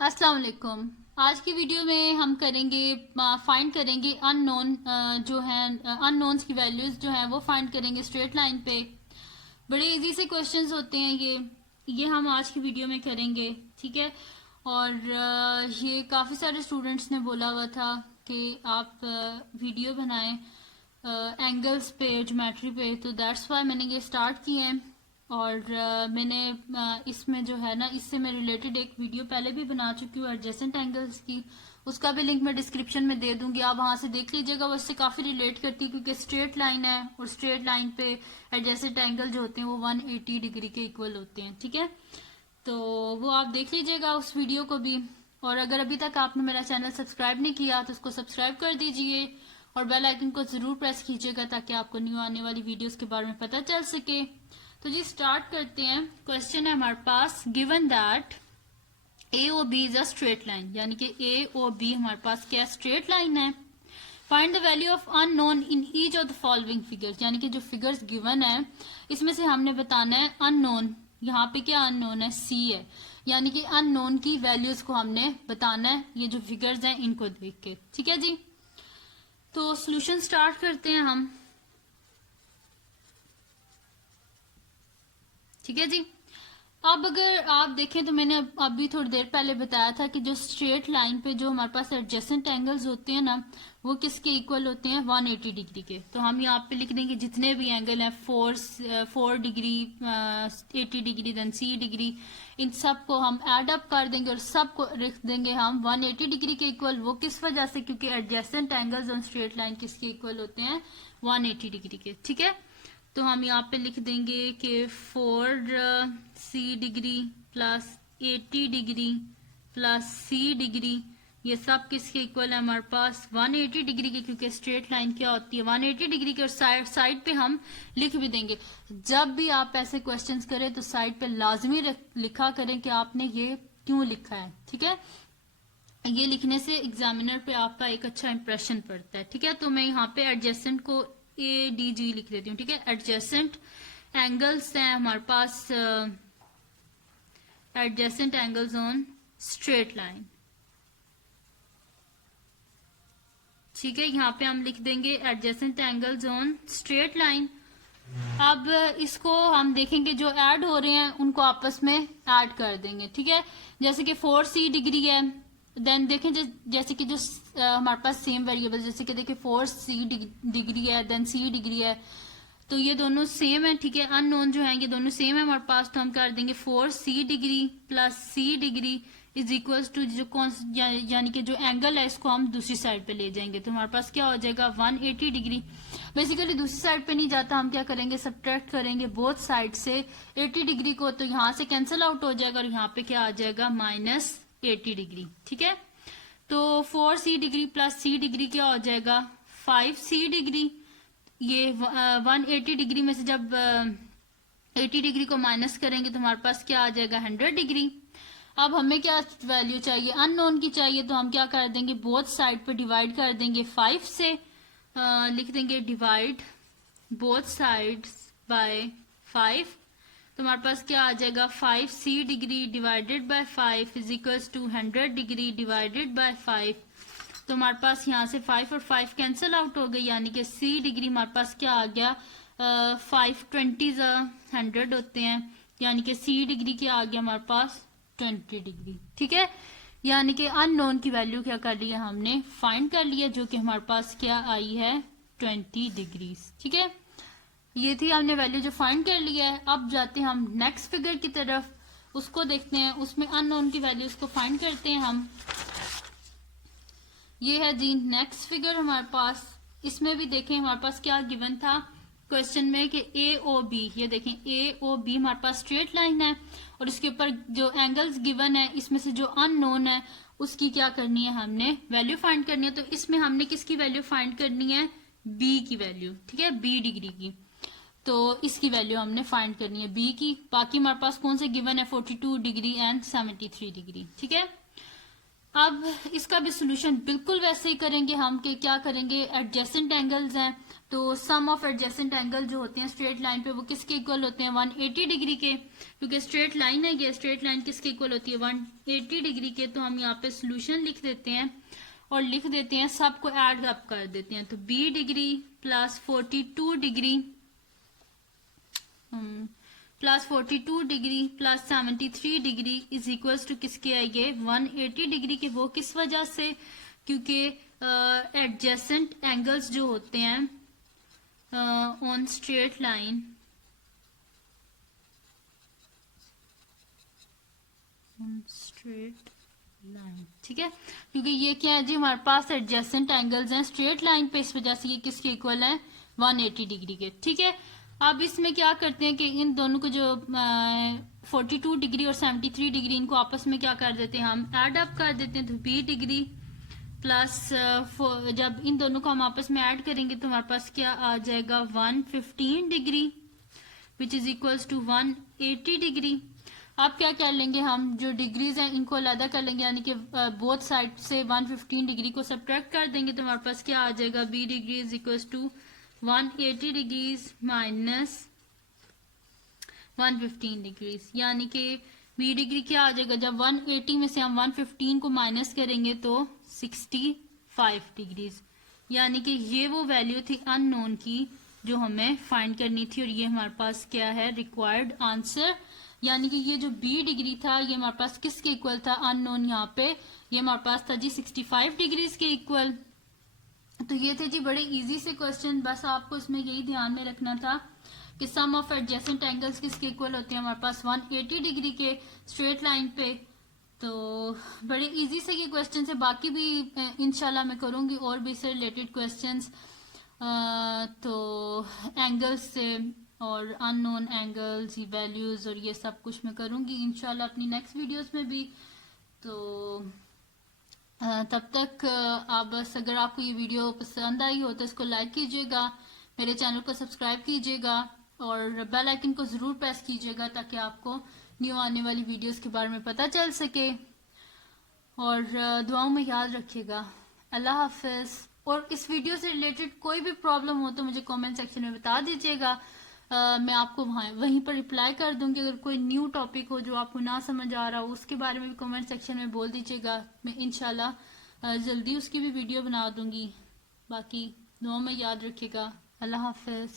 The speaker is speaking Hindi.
अस्सलाम वालेकुम। आज की वीडियो में हम करेंगे फाइंड करेंगे अननोन जो है अननोन्स की वैल्यूज जो है वो फाइंड करेंगे स्ट्रेट लाइन पे। बड़े इजी से क्वेश्चंस होते हैं ये हम आज की वीडियो में करेंगे। ठीक है। और ये काफ़ी सारे स्टूडेंट्स ने बोला हुआ था कि आप वीडियो बनाएं एंगल्स पे ज्योमेट्री पे, तो दैट्स वाई मैंने ये स्टार्ट किए हैं। और मैंने इसमें जो है ना, इससे मैं रिलेटेड एक वीडियो पहले भी बना चुकी हूँ एडजेसेंट एंगल्स की। उसका भी लिंक मैं डिस्क्रिप्शन में दे दूंगी, आप वहां से देख लीजिएगा। वो इससे काफी रिलेट करती है क्योंकि स्ट्रेट लाइन है और स्ट्रेट लाइन पे एडजेसेंट एंगल जो होते हैं वो 180 डिग्री के इक्वल होते हैं। ठीक है, तो वो आप देख लीजिएगा उस वीडियो को भी। और अगर अभी तक आपने मेरा चैनल सब्सक्राइब नहीं किया तो उसको सब्सक्राइब कर दीजिए और बेल आइकन को जरूर प्रेस कीजिएगा ताकि आपको न्यू आने वाली वीडियोस के बारे में पता चल सके। तो जी स्टार्ट करते हैं। क्वेश्चन है हमारे पास, given that A O B is a straight line, यानी कि ए ओ बी हमारे पास क्या स्ट्रेट लाइन है। Find the value of unknown in each of the following figures, यानी कि जो फिगर्स गिवन है इसमें से हमने बताना है अननोन। यहाँ पे क्या अननोन है, सी है, यानी कि अननोन की वैल्यूज को हमने बताना है ये जो फिगर्स हैं इनको देख के। ठीक है जी, तो सोल्यूशन स्टार्ट करते हैं हम। ठीक है जी, अब अगर आप देखें तो मैंने अभी थोड़ी देर पहले बताया था कि जो स्ट्रेट लाइन पे जो हमारे पास एडजेसेंट एंगल्स होते हैं ना वो किसके इक्वल होते हैं, 180 डिग्री के। तो हम यहाँ पे लिख देंगे जितने भी एंगल हैं, 4 डिग्री, 80 डिग्री, देन 60 डिग्री, इन सब को हम एड अप कर देंगे और सबको लिख देंगे हम 180 डिग्री के इक्वल। वो किस वजह से, क्योंकि adjacent angles on straight line किसके इक्वल होते हैं, 180 डिग्री के। ठीक है, तो हम यहाँ पे लिख देंगे कि 4 degree plus 80 degree plus C degree, ये सब किसके इक्वल है हमारे पास, 180 डिग्री के। क्योंकि स्ट्रेट लाइन क्या होती है, 180 डिग्री के। और साइड पे हम लिख भी देंगे। जब भी आप ऐसे क्वेश्चंस करें तो साइड पे लाजमी लिखा करें कि आपने ये क्यों लिखा है। ठीक है, ये लिखने से एग्जामिनर पे आपका एक अच्छा इंप्रेशन पड़ता है। ठीक है, तो मैं यहाँ पे एडजेसेंट को ए डी जी लिख देती हूँ। ठीक है, एडजेसेंट एंगल्स हैं हमारे पास, adjacent angles on straight line. ठीक है, यहाँ पे हम लिख देंगे adjacent angles on straight line. अब इसको हम देखेंगे जो ऐड हो रहे हैं उनको आपस में ऐड कर देंगे। ठीक है, जैसे कि 4 डिग्री है, देन देखें जैसे कि जो हमारे पास सेम वेरिएबल, जैसे कि देखिए 4 डिग्री है, देन सी डिग्री है, तो ये दोनों सेम है। ठीक है, अननोन जो है ये दोनों सेम है हमारे पास, तो हम कर देंगे 4 degree plus C degree is equals to जो यानी कि जो एंगल है इसको हम दूसरी साइड पे ले जाएंगे तो हमारे पास क्या हो जाएगा, 180 डिग्री। बेसिकली दूसरी साइड पे नहीं जाता, हम क्या करेंगे, सब्ट्रैक्ट करेंगे बोथ साइड से 80 डिग्री को, तो यहाँ से कैंसिल आउट हो जाएगा और यहाँ पे क्या आ जाएगा, -80 डिग्री। ठीक है, तो 4 डिग्री प्लस सी डिग्री क्या हो जाएगा, 5 डिग्री। ये 180 डिग्री में से जब 80 डिग्री को माइनस करेंगे तो हमारे पास क्या आ जाएगा, 100 डिग्री। अब हमें क्या वैल्यू चाहिए, अननोन की चाहिए, तो हम क्या कर देंगे, बोथ साइड पे डिवाइड कर देंगे 5 से। लिख देंगे डिवाइड बोथ साइड्स बाय 5, तो हमारे पास क्या आ जाएगा, 5 degree divided by 5 is equals to 100 degree divided by 5। तो हमारे पास यहाँ से 5 और 5 कैंसिल आउट हो गई, यानी कि सी डिग्री हमारे पास क्या आ गया, 5 20 100 होते हैं, यानी कि सी डिग्री क्या आ गया हमारे पास, 20 डिग्री। ठीक है, यानी कि अननोन की वैल्यू क्या कर लिया हमने, फाइंड कर लिया, जो कि हमारे पास क्या आई है, 20 डिग्री। ठीक है, ये थी हमने वैल्यू जो फाइंड कर लिया है। अब जाते हैं हम नेक्स्ट फिगर की तरफ, उसको देखते हैं, उसमें अननोन की वैल्यूज को फाइंड करते हैं हम। ये है जी नेक्स्ट फिगर हमारे पास। इसमें भी देखें हमारे पास क्या गिवन था क्वेश्चन में कि ए ओ बी, ये देखें ए ओ बी हमारे पास स्ट्रेट लाइन है और इसके ऊपर जो एंगल्स गिवन है इसमें से जो अननोन है उसकी क्या करनी है, हमने वैल्यू फाइंड करनी है। तो इसमें हमने किसकी वैल्यू फाइंड करनी है, बी की वैल्यू। ठीक है, बी डिग्री की, तो इसकी वैल्यू हमने फाइंड करनी है बी की। बाकी हमारे पास कौन से गिवन है, 42 डिग्री एंड 73 डिग्री। ठीक है, अब इसका भी सोल्यूशन बिल्कुल वैसे ही करेंगे हम कि क्या करेंगे, एडजेसेंट एंगल्स हैं, तो सम ऑफ एडजेसेंट एंगल जो होते हैं स्ट्रेट लाइन पे वो किसके इक्वल होते हैं 180 डिग्री के, क्योंकि स्ट्रेट लाइन है ये, स्ट्रेट लाइन किसके इक्वल होती है 180 डिग्री के। तो हम यहाँ पे सोल्यूशन लिख देते हैं और लिख देते हैं सबको ऐड अप कर देते हैं। तो 20 degree plus 42 degree plus 42 degree plus 73 degree is equals to किसके आएंगे 180 डिग्री के। वो किस वजह से, क्योंकि एडजेसेंट एंगल्स जो होते हैं ऑन स्ट्रेट लाइन ठीक है, क्योंकि ये क्या है जी हमारे पास एडजेसेंट एंगल्स हैं स्ट्रेट लाइन पे, इस वजह से ये किसके इक्वल है 180 डिग्री के। ठीक है, अब इसमें क्या करते हैं कि इन दोनों को जो 42 डिग्री और 73 डिग्री इनको आपस में क्या कर देते हैं हम ऐड अप कर देते हैं। तो 20 डिग्री प्लस जब इन दोनों को हम आपस में ऐड करेंगे तो हमारे पास क्या आ जाएगा 115 degree which is equals to 180 degree. अब क्या कर लेंगे हम जो डिग्रीज हैं इनको अलग कर लेंगे, यानी कि बोथ साइड से 115 डिग्री को सब्ट्रैक्ट कर देंगे तो हमारे पास क्या आ जाएगा 20 degree is equals to 180 degrees minus 115 degrees, यानी कि 20 डिग्री क्या आ जाएगा जब 180 में से हम 115 को माइनस करेंगे तो 65 डिग्रीज, यानी कि ये वो वैल्यू थी अननोन की जो हमें फाइंड करनी थी और ये हमारे पास क्या है रिक्वायर्ड आंसर। यानी कि ये जो 20 डिग्री था ये हमारे पास किसके इक्वल था अननोन, यहाँ पे ये हमारे पास था जी 65 डिग्रीज के इक्वल। तो ये थे जी बड़े इजी से क्वेश्चन, बस आपको इसमें यही ध्यान में रखना था कि सम ऑफ एडजेसेंट एंगल्स किसके इक्वल होते हैं हमारे पास 180 डिग्री के स्ट्रेट लाइन पे। तो बड़े इजी से ये क्वेश्चन है, बाकी भी इंशाल्लाह मैं करूंगी और भी इससे रिलेटेड क्वेश्चंस, तो एंगल्स से और अननोन एंगल्स वैल्यूज और ये सब कुछ मैं करूंगी इंशाल्लाह अपनी नेक्स्ट वीडियोस में भी। तो तब तक आप बस अगर आपको ये वीडियो पसंद आई हो तो इसको लाइक कीजिएगा, मेरे चैनल को सब्सक्राइब कीजिएगा और बेल आइकन को जरूर प्रेस कीजिएगा ताकि आपको न्यू आने वाली वीडियोस के बारे में पता चल सके। और दुआओं में याद रखिएगा। अल्लाह हाफिज। और इस वीडियो से रिलेटेड कोई भी प्रॉब्लम हो तो मुझे कमेंट सेक्शन में बता दीजिएगा, मैं आपको वहीं पर रिप्लाई कर दूंगी। अगर कोई न्यू टॉपिक हो जो आपको ना समझ आ रहा हो उसके बारे में भी कमेंट सेक्शन में बोल दीजिएगा, मैं इंशाल्लाह जल्दी उसकी भी वीडियो बना दूंगी। बाकी दुआ में याद रखिएगा। अल्लाह हाफिज।